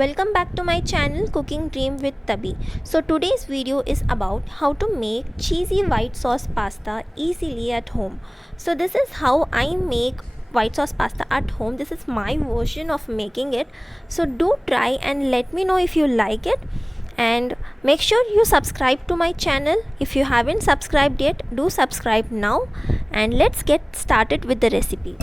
Welcome back to my channel Cooking Dream with Tabi. So today's video is about how to make cheesy white sauce pasta easily at home. So this is how I make white sauce pasta at home. This is my version of making it. So do try and let me know if you like it. And make sure you subscribe to my channel. If you haven't subscribed yet, do subscribe now. And let's get started with the recipe.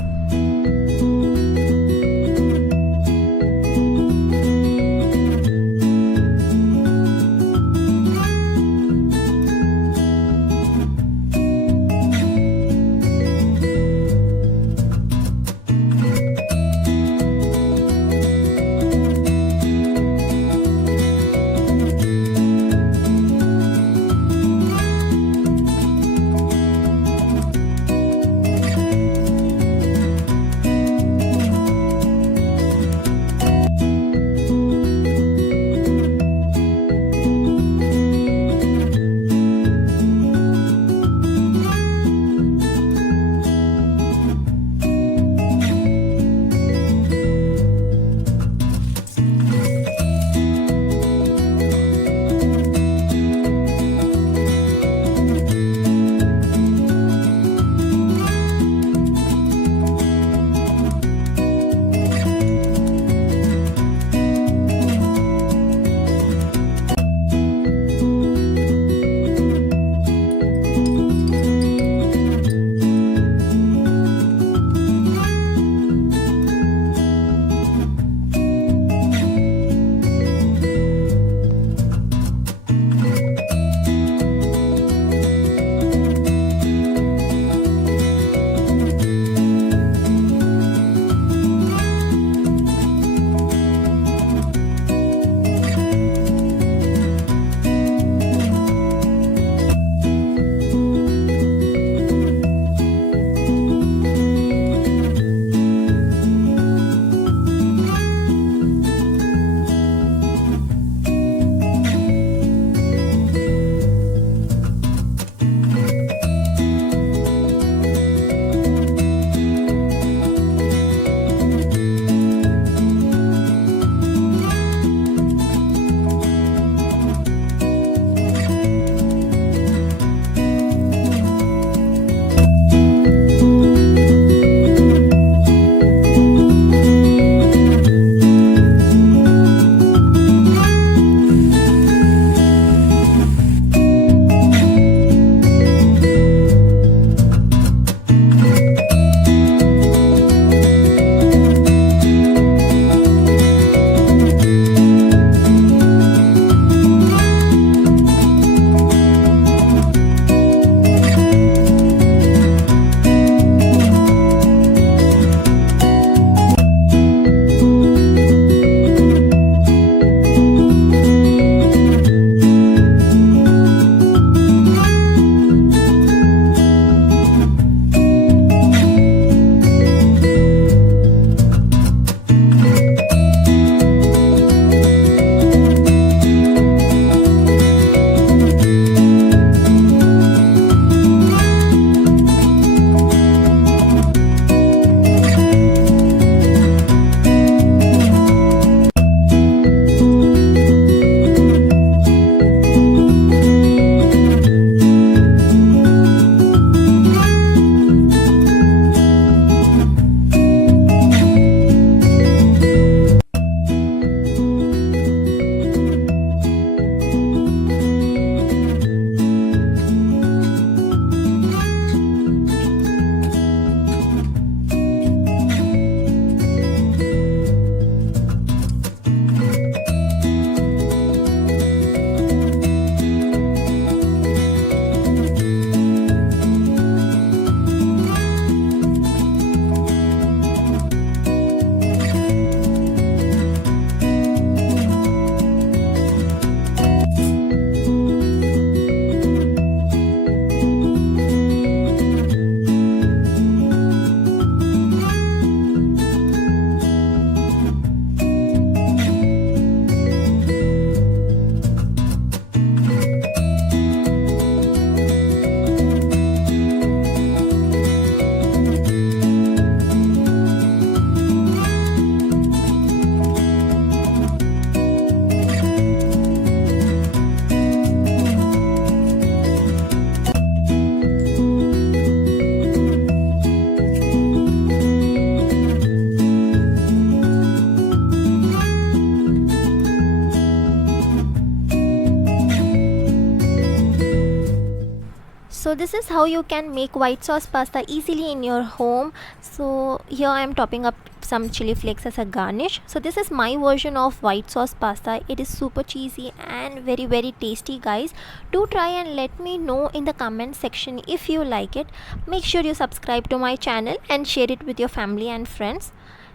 this is how you can make white sauce pasta easily in your home. So here I am topping up some chili flakes as a garnish. So this is my version of white sauce pasta. It is super cheesy and very tasty, guys. Do try and let me know in the comment section if you like it. Make sure you subscribe to my channel and share it with your family and friends.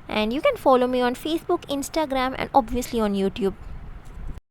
And you can follow me on Facebook, Instagram, and obviously on YouTube.